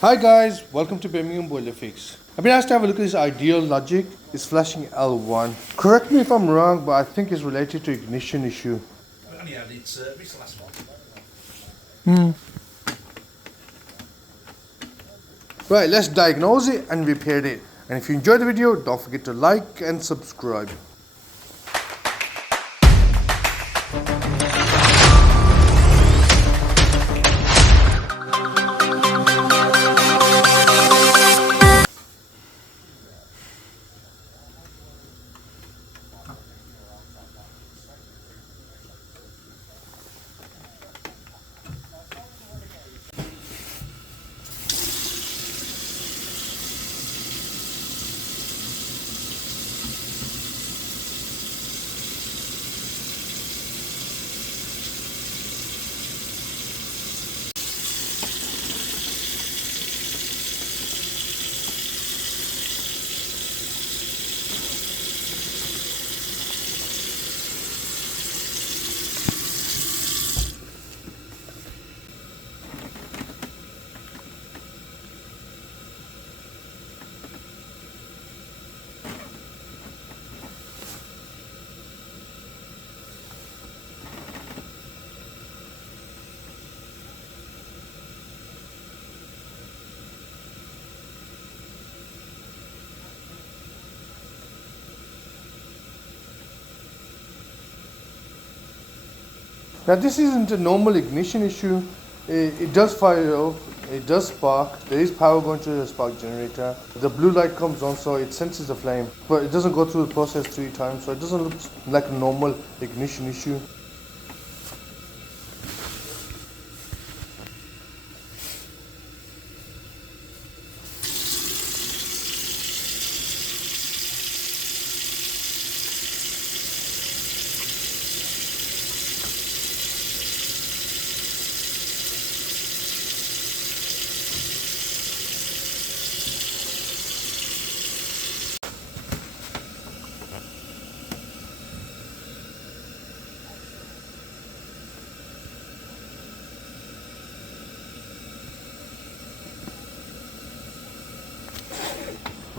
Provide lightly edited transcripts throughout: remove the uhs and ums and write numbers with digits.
Hi guys, welcome to Birmingham Boiler Fix. I've been asked to have a look at this ideal logic. It's flashing L1. Correct me if I'm wrong, but I think it's related to ignition issue. Only had it service the last one. Right, let's diagnose it and repair it. And if you enjoyed the video, don't forget to like and subscribe. Now this isn't a normal ignition issue. It does fire up, it does spark, there is power going to the spark generator. The blue light comes on so it senses the flame, but it doesn't go through the process 3 times, so it doesn't look like a normal ignition issue.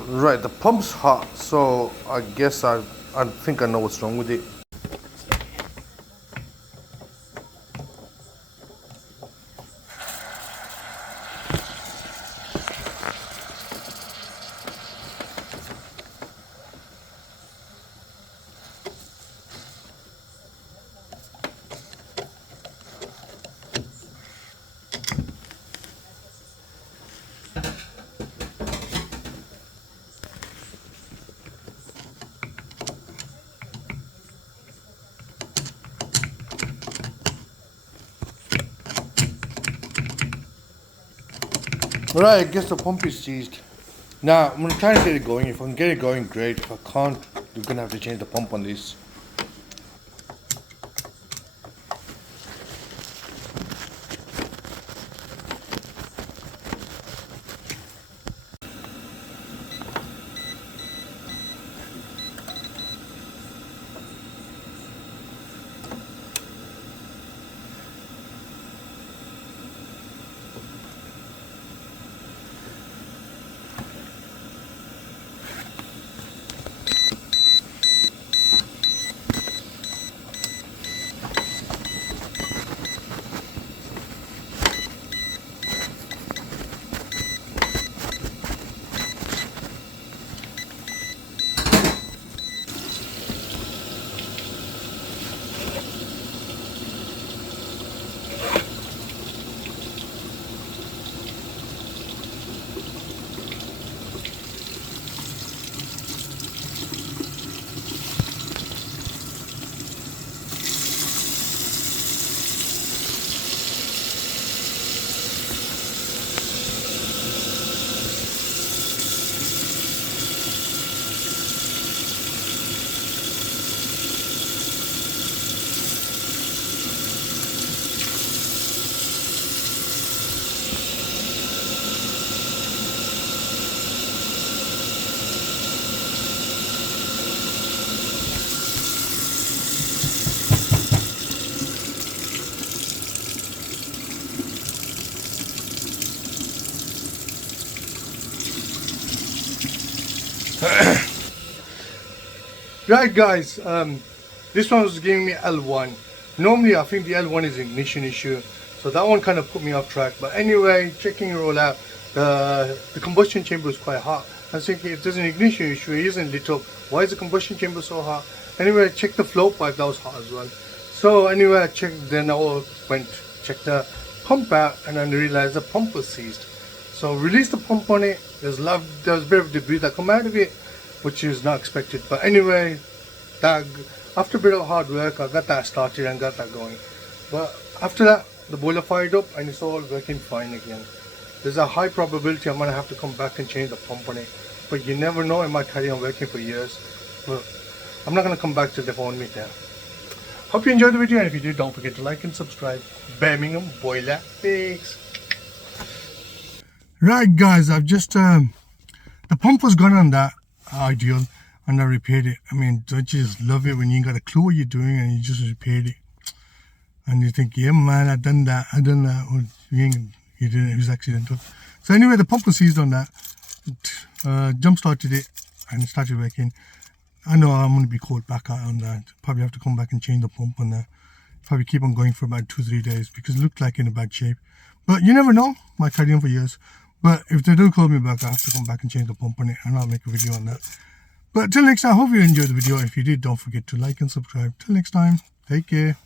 Right, the pump's hot, so I guess I think I know what's wrong with it. Right, I guess the pump is seized. Now, I'm going to try and get it going. If I can get it going, great. If I can't, we're going to have to change the pump on this. Right guys, this one was giving me L1. Normally I think the L1 is ignition issue, so that one kind of put me off track. But anyway, checking it all out, the combustion chamber is quite hot. I was thinking if there's an ignition issue, it isn't lit up, why is the combustion chamber so hot? Anyway, I checked the flow pipe, that was hot as well. So anyway, I checked, then I checked the pump out, and then realized the pump was seized. So released the pump on it. There's a bit of debris that come out of it, which is not expected. But anyway, after a bit of hard work, I got that started and got that going. But after that, the boiler fired up and it's all working fine again. There's a high probability I'm gonna have to come back and change the pump on it. But you never know, it might carry on working for years. But I'm not gonna come back till they phone me down. Hope you enjoyed the video, and if you did, don't forget to like and subscribe. Birmingham Boiler Fix. Right guys, I've just the pump was gone on that ideal, and I repaired it. I mean, don't you just love it when you ain't got a clue what you're doing and you just repaired it, and you think, yeah man, I done that. Well, you didn't, it was accidental. So anyway, the pump was seized on that. Jump started it and it started working. I know I'm going to be called back out on that. Probably have to come back and change the pump on that. Probably keep on going for about 2-3 days because it looked like in a bad shape. But you never know, might carry on for years. But if they do call me back, I have to come back and change the pump on it, and I'll make a video on that. But till next time, I hope you enjoyed the video. If you did, don't forget to like and subscribe. Till next time, take care.